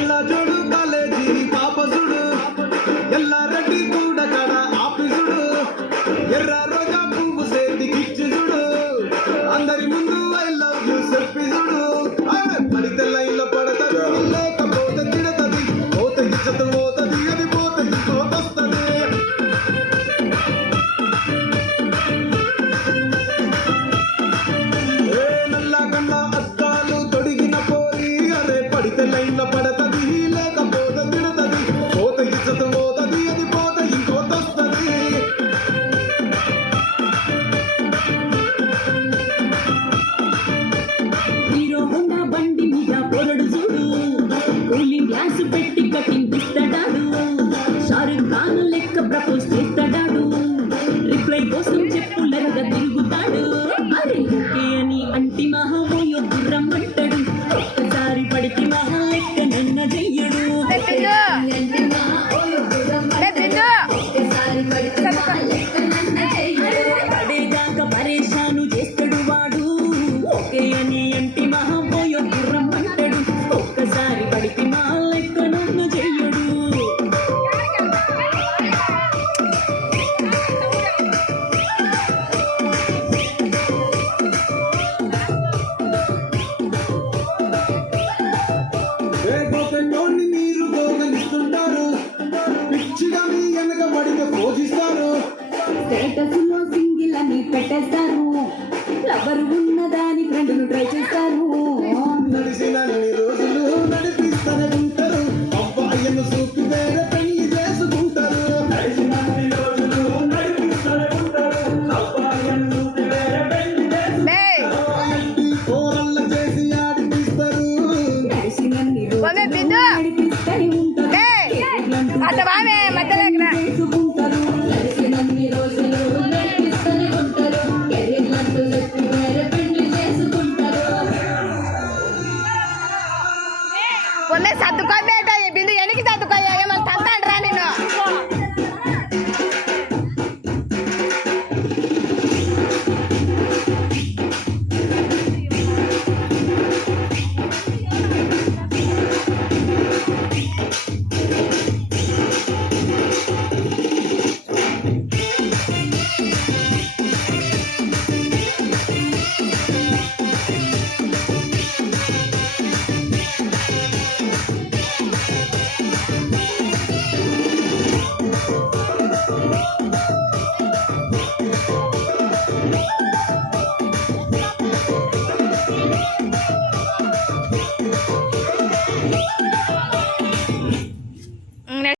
ఎల్లా చూడు కాలేజీ పాప చూడు ఎల్లారెడ్డి కూడా కడ ఆఫీసుడు ఎర్ర రోజా పువ్వు సేతికిచ్చి చూడు అందరి ముందు ఐ లవ్ యూ చెప్పి చూడు పడితే లైన్లో పడతది లేకపోతే తిడతది పోత ఇచ్చత పోతది అది పోతే ఇంకోటొస్తది నల్లగన్నా అద్దాలు తొడిగిన పోరి అరే పడితే లైన్లో పడతది లేకపోతే తిడతది పోత ఇచ్చత పోతది అది పోతే ఇంకోటొస్తది హీరో హోండా బండి మీద పొరడు చూడు కూలింగ్ గ్లాస్ పెట్టి కటింగ్ ఇస్తాడాడు షారుఖ్ ఖాన్ లెక్క ప్రపోజ్ చేస్తాడాడు రిప్లై కోసం చెప్పులరగా తిరుగుతాడు అరే ఓకే అని అంటి మహామోయో గుర్రం అంటాడు ఒక్కసారి పడికి మహా లెక్క నన్న చెయ్యడు పడేదాకా పరేషాను చేస్తాడు వాడు ఓకే అని అంటి మహామోయో గుర్రం అంటాడు ఒక్కసారి పడికి మహా లెక్క నన్న చెయ్యడు గోకన్నోని మీరు గోకనిస్తుంటారు పిచ్చిగా మీ వెనక పడితే పోషిస్తారు స్టేటస్ లో సింగిల్ అని పెట్టేస్తారు లవర్ ఉన్నదాని ఫ్రెండ్ను ట్రై చేస్తారు నడిచినన్ని రోజులు నడిపిస్తూనే ఉంటారు అబ్బాయిను చూపి వేరే పెళ్లి చేసుకుంటారు నడిచినన్ని రోజులు నడిపిస్తూనే ఉంటారు అబ్బాయిను చూపి వేరే పెళ్లి చేసుకుంటారు కోరల్ల చేసి ఆడిపిస్తారు నడిచినన్ని రోజులు నడిపిస్తూనే ఉంటారు